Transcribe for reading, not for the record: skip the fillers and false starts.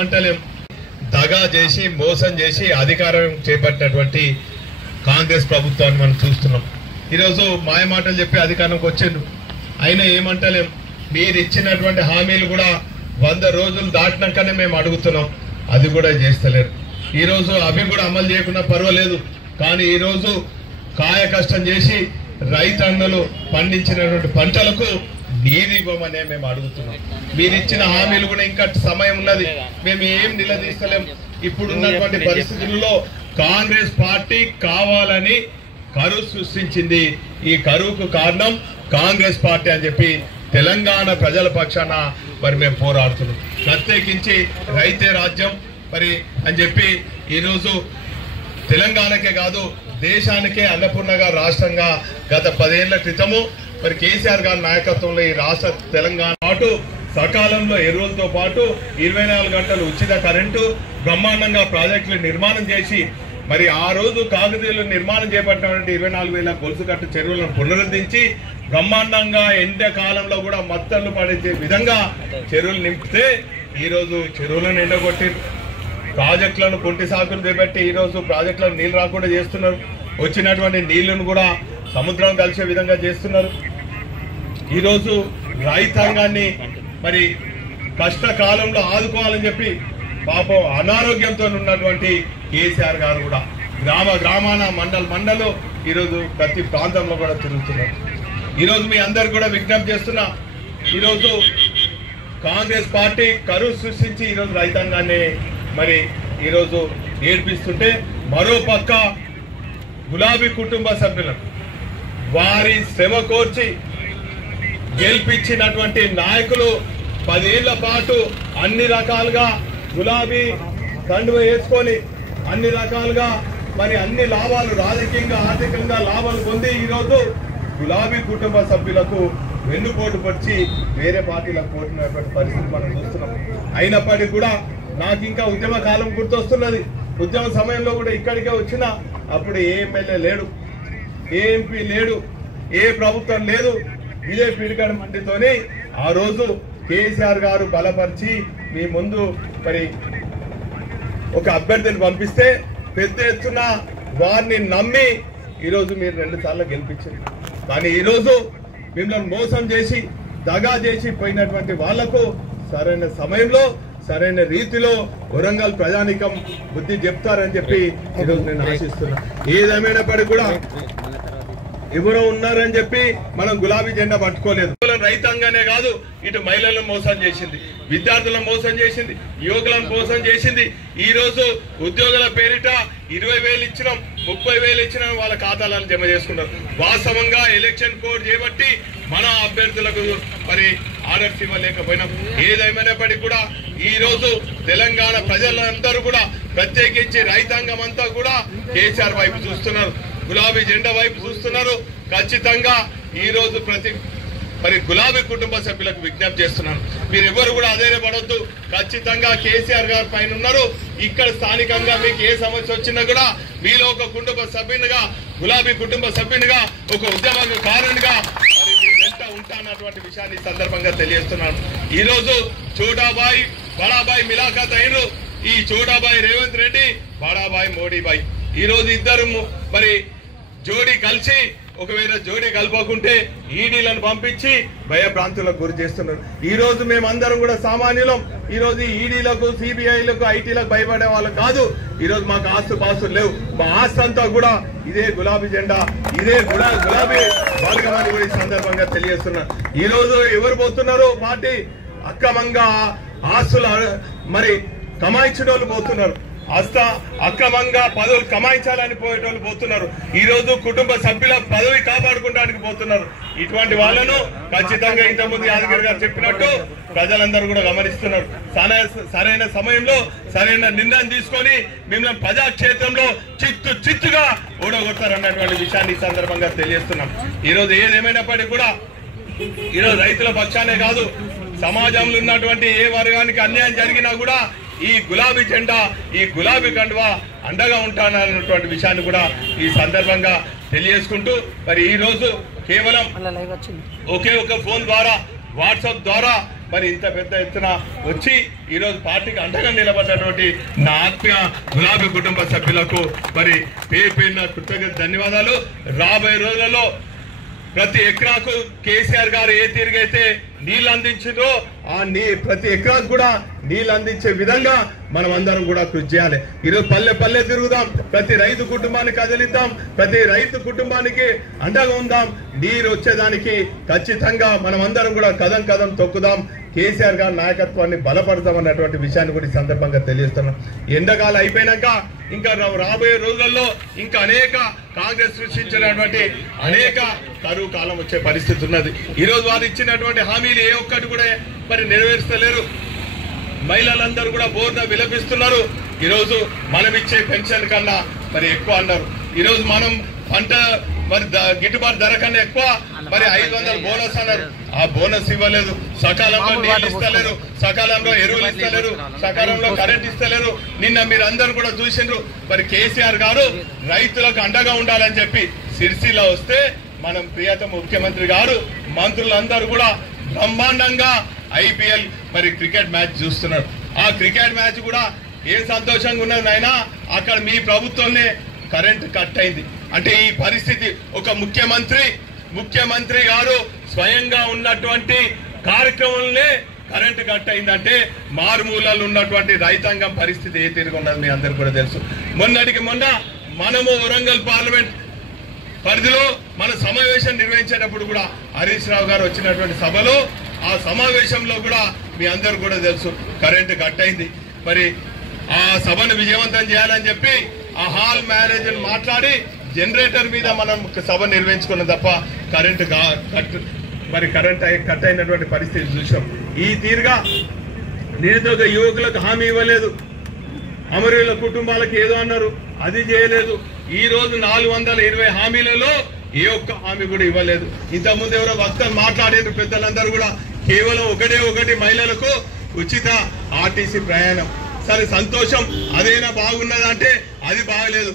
ఏమంటలేం దగా చేసి మోసం చేసి అధికారం చేపట్టినటువంటి కాంగ్రెస్ ప్రభుత్వాన్ని మనం చూస్తున్నాం. ఈరోజు మాయమాటలు చెప్పి అధికారంకి వచ్చిండు. అయినా ఏమంటలేం, మీరు ఇచ్చినటువంటి హామీలు కూడా 100 రోజులు దాటినాకనే మేము అడుగుతున్నాం, అది కూడా చేస్తలేరు. ఈరోజు అవి కూడా అమలు చేయకుండా పర్వాలేదు, కానీ ఈరోజు కాయ కష్టం చేసి రైతన్నలు పండించినటువంటి పంటలకు నీరు ఇవ్వమనే మేము అడుగుతున్నాం. మీరు ఇచ్చిన హామీలు కూడా ఇంకా సమయం ఉన్నది, మేము ఏం నిలదీస్తలేం. ఇప్పుడున్నటువంటి పరిస్థితుల్లో కాంగ్రెస్ పార్టీ కావాలని కరువు సృష్టించింది. ఈ కరువుకు కారణం కాంగ్రెస్ పార్టీ అని చెప్పి తెలంగాణ ప్రజల పక్షాన మరి మేము పోరాడుతున్నాం. ప్రత్యేకించి రైతే రాజ్యం మరి అని చెప్పి ఈరోజు తెలంగాణకే కాదు దేశానికే అన్నపూర్ణగా రాష్ట్రంగా గత 10 ఏళ్ల క్రితము మరి కేసీఆర్ గారి నాయకత్వంలో ఈ రాష్ట్ర తెలంగాణ పాటు సకాలంలో ఎరువులతో పాటు 24 గంటలు ఉచిత కరెంటు బ్రహ్మాండంగా ప్రాజెక్టులు నిర్మాణం చేసి మరి ఆ రోజు కాకతీయులు నిర్మాణం చేపట్టినటువంటి 24,000 గొలుసు కట్టు చెరువులను పునరుద్ధరించి బ్రహ్మాండంగా ఎండాకాలంలో కూడా మత్తళ్ళు పడే విధంగా చెరువులు నింపితే ఈరోజు చెరువులను ఎండగొట్టి ప్రాజెక్టులను కుంటి సాకులు చేపట్టి ఈరోజు ప్రాజెక్టులను నీళ్లు రాకుండా చేస్తున్నారు. వచ్చినటువంటి నీళ్లను కూడా సముద్రం కలిసే విధంగా చేస్తున్నారు. ఈరోజు రైతాంగాన్ని మరి కష్టకాలంలో ఆదుకోవాలని చెప్పి పాపం అనారోగ్యంతో ఉన్నటువంటి కేసీఆర్ గారు కూడా గ్రామాన మండలు ఈరోజు ప్రతి ప్రాంతంలో కూడా తిరుగుతున్నారు. ఈరోజు మీ అందరు కూడా విజ్ఞప్తి చేస్తున్నా, ఈరోజు కాంగ్రెస్ పార్టీ కరువు సృష్టించి ఈరోజు రైతాంగాన్ని మరి ఈరోజు ఏడ్పిస్తుంటే మరో పక్క గులాబీ కుటుంబ సభ్యులను వారి శ్రమ కోర్చి గెలిపించినటువంటి నాయకులు 10 ఏళ్ల పాటు అన్ని రకాలుగా గులాబీ దండు వేసుకొని అన్ని రకాలుగా మరి అన్ని లాభాలు రాజకీయంగా ఆర్థికంగా లాభాలు పొంది ఈరోజు గులాబీ కుటుంబ సభ్యులకు వెన్నుపోటు పడిచి వేరే పార్టీలకు పోతున్నటువంటి పరిస్థితి మనం చూస్తున్నాం. అయినప్పటికీ కూడా నాకు ఇంకా ఉద్యమ కాలం గుర్తొస్తున్నది. ఉద్యమ సమయంలో కూడా ఇక్కడికే వచ్చిన అప్పుడు ఏ ఎమ్మెల్యే లేడు, ఏ ఎంపీ లేడు, ఏ ప్రభుత్వం లేదు. ఇదే పీడికడ మండితోనే ఆ రోజు కేసీఆర్ గారు బలపరిచి మీ ముందు మరి ఒక అభ్యర్థిని పంపిస్తే పెద్ద ఎత్తున వారిని నమ్మి ఈరోజు మీరు 2 సార్లు గెలిపించారు. కానీ ఈరోజు మిమ్మల్ని మోసం చేసి దగా చేసి పోయినటువంటి వాళ్లకు సరైన సమయంలో సరైన రీతిలో వరంగల్ ప్రజానికం బుద్ధి చెప్తారని చెప్పి ఈరోజు నేను ఆశిస్తున్నా. ఏదేమైనప్పటికీ కూడా ఎవరో ఉన్నారని చెప్పి మనం గులాబీ జెండా పట్టుకోలేదు. రైతాంగానే కాదు, ఇటు మహిళలను మోసం చేసింది, విద్యార్థులను మోసం చేసింది, యువకులను మోసం చేసింది. ఈ రోజు ఉద్యోగుల పేరిట 20,000 ఇచ్చినాం, 30,000 ఇచ్చినాం, వాళ్ళ ఖాతాలను జమ చేసుకున్నారు. వాస్తవంగా ఎలక్షన్ కోడ్ చేపట్టి మన అభ్యర్థులకు మరి ఆర్డర్స్ ఇవ్వలేకపోయినాం. ఏదేమైనప్పటికీ కూడా ఈ రోజు తెలంగాణ ప్రజలందరూ కూడా ప్రత్యేకించి రైతాంగం అంతా కూడా కేసీఆర్ వైపు చూస్తున్నారు, గులాబీ జెండా వైపు చూస్తున్నారు. ఖచ్చితంగా ఈ రోజు మరి గులాబీ కుటుంబ సభ్యులకు విజ్ఞప్తి చేస్తున్నాను, మీరు ఎవరు కూడా అధైర్యపడొద్దు. ఖచ్చితంగా కేసీఆర్ గారి పైన ఉన్నారు. ఇక్కడ స్థానికంగా మీకు ఏ సమస్య వచ్చినా కూడా మీలో ఒక కుటుంబ సభ్యునిగా, గులాబీ కుటుంబ సభ్యునిగా, ఒక ఉద్యమకారునిగా మరి మీ వెంట ఉంటానటువంటి విషయాన్ని ఈ సందర్భంగా తెలియజేస్తున్నాను. ఈ రోజు చోటాబాయ్ బడాబాయ్ మిలాఖత్ అయినరు. ఈ చోటాబాయ్ రేవంత్ రెడ్డి, బడాబాయ్ మోడీబాయ్ ఈ రోజు ఇద్దరు మరి జోడీ కలిసి ఒకవేళ జోడీ కలపకుంటే ఈడీలను పంపించి భయభ్రాంతులకు గురి చేస్తున్నారు. ఈ రోజు మేమందరం కూడా సామాన్యులం. ఈ రోజు ఈడీలకు, సిబిఐలకు, ఐటీలకు భయపడే వాళ్ళు కాదు. ఈ రోజు మాకు ఆస్తుపాస్తులు లేవు. మా ఆస్తి అంతా కూడా ఇదే గులాబీ జెండా, ఇదే గులాబీ మార్గమని కూడా ఈ సందర్భంగా తెలియజేస్తున్నారు. ఈ రోజు ఎవరు పోతున్నారు? పార్టీ అక్రమంగా ఆస్తులు మరి కమాయించడం పోతున్నారు, అక్రమంగా పదవులు కమాయించాలని పోయేటోళ్ళు పోతున్నారు. ఈ రోజు కుటుంబ సభ్యుల పదవి కాపాడుకోవడానికి పోతున్నారు. ఇటువంటి వాళ్ళను ఖచ్చితంగా ఇంతకుముందు యాదగిరి గారు చెప్పినట్టు ప్రజలందరూ కూడా గమనిస్తున్నారు. సరైన సమయంలో సరైన నిర్ణయం తీసుకొని మిమ్మల్ని ప్రజాక్షేత్రంలో చిత్తుగా ఓడగొడతారన్నటువంటి విషయాన్ని ఈ సందర్భంగా తెలియజేస్తున్నాం. ఈ రోజు ఏదేమైనప్పటికీ కూడా ఈరోజు రైతుల పక్షానే కాదు, సమాజంలో ఉన్నటువంటి ఏ వర్గానికి అన్యాయం జరిగినా కూడా ఈ గులాబీ జెండా, ఈ గులాబీ కండువా అండగా ఉంటానన్నటువంటి విషయాన్ని కూడా ఈ సందర్భంగా తెలియజేసుకుంటూ మరి ఈ రోజు కేవలం ఒకే ఒక ఫోన్ ద్వారా, వాట్సాప్ ద్వారా మరి ఇంత పెద్ద ఎత్తున వచ్చి ఈరోజు పార్టీకి అండగా నిలబడ్డటువంటి నా ఆత్మీయ గులాబీ కుటుంబ సభ్యులకు మరి పేరున కృతజ్ఞత ధన్యవాదాలు. రాబోయే రోజులలో ప్రతి ఎకరాకు కేసీఆర్ గారు ఏ తీరుగైతే నీళ్లు అందించిందో ఆ ప్రతి ఎకరాకు కూడా నీళ్లు అందించే విధంగా మనం అందరం కూడా కృషి చేయాలి. ఈరోజు పల్లె పల్లె తిరుగుదాం, ప్రతి రైతు కుటుంబాన్ని కదిలిద్దాం, ప్రతి రైతు కుటుంబానికి అండగా ఉందాం. నీరు వచ్చేదానికి ఖచ్చితంగా మనం అందరం కూడా కదం కదం తొక్కుదాం. కేసీఆర్ గారి నాయకత్వాన్ని బలపడతాం అన్నటువంటి విషయాన్ని కూడా ఈ సందర్భంగా తెలియజేస్తున్నాం. ఎండకాలం అయిపోయినాక ఇంకా రాబోయే రోజులలో ఇంకా అనేక కాంగ్రెస్ సృష్టించినటువంటి అనేక కరువు కాలం వచ్చే పరిస్థితి ఉన్నది. ఈరోజు వారు ఇచ్చినటువంటి హామీలు ఏ ఒక్కటి కూడా మరి నెరవేర్చలేరు. మహిళలందరూ కూడా బోర్న విలపిస్తున్నారు. ఈరోజు మనం ఇచ్చే పెన్షన్ కన్నా మరి ఎక్కువ అన్నారు. ఈరోజు మనం పంట మరి గిట్టుబాటు ధర కన్నా ఎక్కువ మరి 500 బోనస్ అన్నారు. ఆ బోనస్ ఇవ్వలేదు, సకాలంలో నీళ్ళు ఇస్తలేరు, సకాలంలో ఎరువులు ఇస్తలేరు, సకాలంలో కరెంట్ ఇస్తలేరు. నిన్న మీరు అందరూ కూడా చూసిండ్రు. మరి కేసీఆర్ గారు రైతులకు అండగా ఉండాలని చెప్పి సిరిసిల్ల వస్తే మనం ప్రియతమ ముఖ్యమంత్రి గారు మంత్రులందరూ కూడా బ్రహ్మాండంగా IPL మరి క్రికెట్ మ్యాచ్ చూస్తున్నారు. ఆ క్రికెట్ మ్యాచ్ కూడా ఏం సంతోషంగా ఉన్నది నాయనా, అక్కడ మీ ప్రభుత్వంలో కరెంట్ కట్ అయింది. అంటే ఈ పరిస్థితి ఒక ముఖ్యమంత్రి గారు స్వయంగా ఉన్నటువంటి కార్యక్రమంలో కరెంట్ కట్ అయిందంటే మారుమూలలో ఉన్నటువంటి రైతాంగం పరిస్థితి ఏ తీరుగా ఉన్నది మీ అందరు కూడా తెలుసు. మొన్నటికి మొన్న మనము వరంగల్ పార్లమెంట్ పరిధిలో మన సమావేశం నిర్వహించేటప్పుడు కూడా హరీష్ రావు గారు వచ్చినటువంటి సభలో ఆ సమావేశంలో కూడా మీ అందరు కూడా తెలుసు కరెంట్ కట్ అయింది. మరి ఆ సభను విజయవంతం చేయాలని చెప్పి ఆ హాల్ మేనేజర్ మాట్లాడి జనరేటర్ మీద మనం సభ నిర్వహించుకున్న తప్ప కరెంట్ కట్ అయినటువంటి పరిస్థితి చూసాం. ఈ తీరుగా నిరుద్యోగ యువకులకు హామీ ఇవ్వలేదు, అమరుల కుటుంబాలకు ఏదో అన్నారు, అది చేయలేదు. ఈ రోజు 420 హామీలలో ఏ ఒక్క హామీ కూడా ఇవ్వలేదు. ఇంతకుముందు ఎవరో వక్తలు మాట్లాడారు పెద్దలందరూ కూడా కేవలం ఒకటి మహిళలకు ఉచిత RTC ప్రయాణం. సరే సంతోషం, అదేనా బాగున్నదంటే అది బాగలేదు.